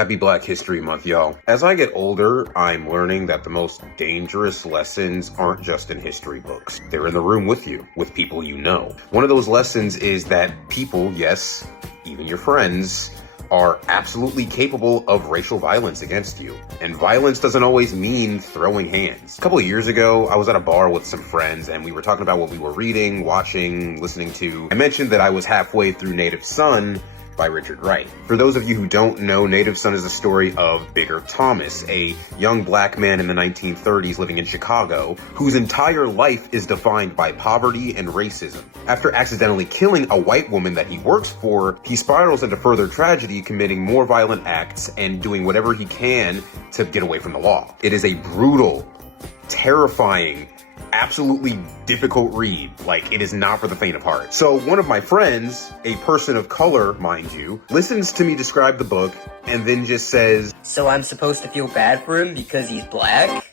Happy Black History Month, y'all. As I get older, I'm learning that the most dangerous lessons aren't just in history books. They're in the room with you, with people you know. One of those lessons is that people, yes, even your friends, are absolutely capable of racial violence against you. And violence doesn't always mean throwing hands. A couple of years ago, I was at a bar with some friends and we were talking about what we were reading, watching, listening to. I mentioned that I was halfway through Native Son by Richard Wright. For those of you who don't know, Native Son is a story of Bigger Thomas, a young black man in the 1930s living in Chicago, whose entire life is defined by poverty and racism. After accidentally killing a white woman that he works for, he spirals into further tragedy, committing more violent acts and doing whatever he can to get away from the law. It is a brutal, terrifying, absolutely difficult read. Like, it is not for the faint of heart. So one of my friends, a person of color, mind you, listens to me describe the book and then just says, "So I'm supposed to feel bad for him because he's black?"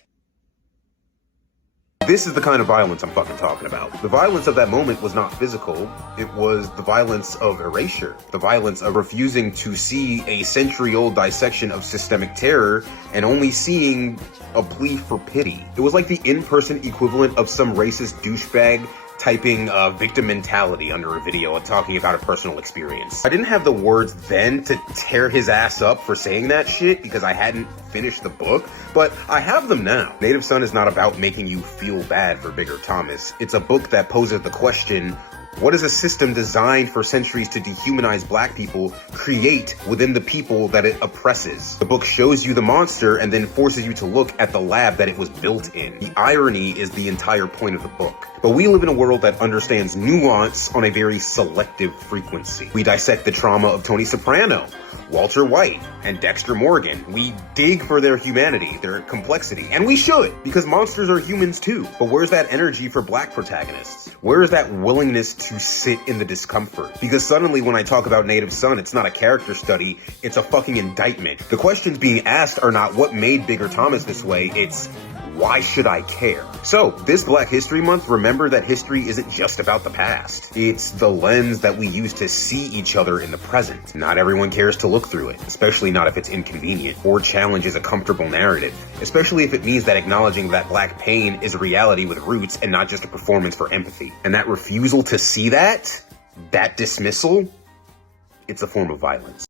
This is the kind of violence I'm fucking talking about. The violence of that moment was not physical. It was the violence of erasure. The violence of refusing to see a century-old dissection of systemic terror and only seeing a plea for pity. It was like the in-person equivalent of some racist douchebag typing victim mentality under a video and talking about a personal experience. I didn't have the words then to tear his ass up for saying that shit because I hadn't finished the book, but I have them now. Native Son is not about making you feel bad for Bigger Thomas. It's a book that poses the question, what does a system designed for centuries to dehumanize black people create within the people that it oppresses? The book shows you the monster and then forces you to look at the lab that it was built in. The irony is the entire point of the book. But we live in a world that understands nuance on a very selective frequency. We dissect the trauma of Tony Soprano, Walter White, and Dexter Morgan. We dig for their humanity, their complexity, and we should, because monsters are humans too. But where's that energy for black protagonists? Where is that willingness to sit in the discomfort? Because suddenly when I talk about Native Son, it's not a character study, it's a fucking indictment. The questions being asked are not what made Bigger Thomas this way, it's why should I care? So, this Black History Month, remember that history isn't just about the past. It's the lens that we use to see each other in the present. Not everyone cares to look through it, especially not if it's inconvenient or challenges a comfortable narrative, especially if it means that acknowledging that black pain is a reality with roots and not just a performance for empathy. And that refusal to see that dismissal, it's a form of violence.